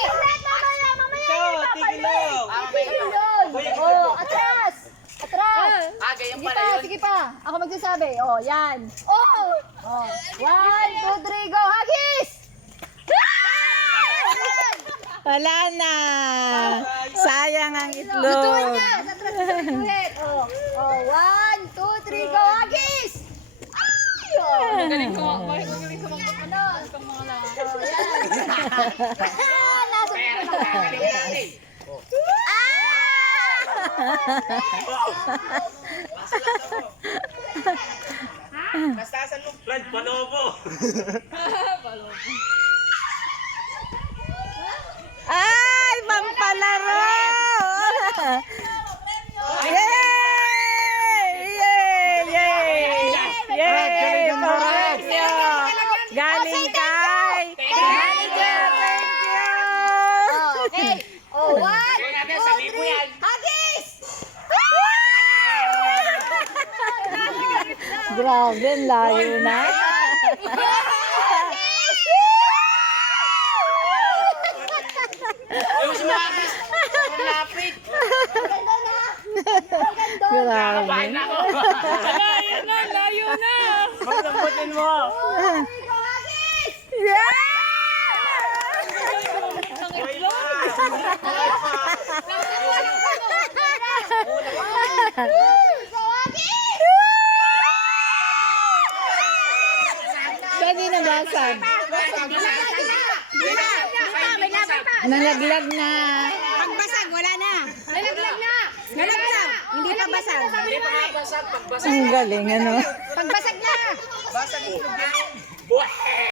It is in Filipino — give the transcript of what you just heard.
mamaya, mamaya. So, tigil lang. Yun. Oh, atras. Atras. Ah, ganyan Sige pa. Ako magsasabi. Oh, yan. Oh! Oh. One, two, three, go. Hagis! Wala na. Sayang ang Lutuin itlog. niya. Sa atras ulit. Oh. Oh, one, two, three, go. Hagis! Ay! Oh. Magaling ko, magaling ko mga Ano? Oh, yan. Ah, natin. Bastasan mo. Brad, panobo. Ay, Grabe, layo na. Yung sumabis. Ang lapit. Ganda na. Grabe. Na. Layo na, layo na. Maglambutin mo. Yeah! Hagis! Saan din nabasag? Nalaglag na. Pagbasag, wala na. Nalaglag na. Nalaglag. Hindi pa basag. Hindi pa basag. Pagbasag. Ang galing, ano? Pagbasag na. Basag!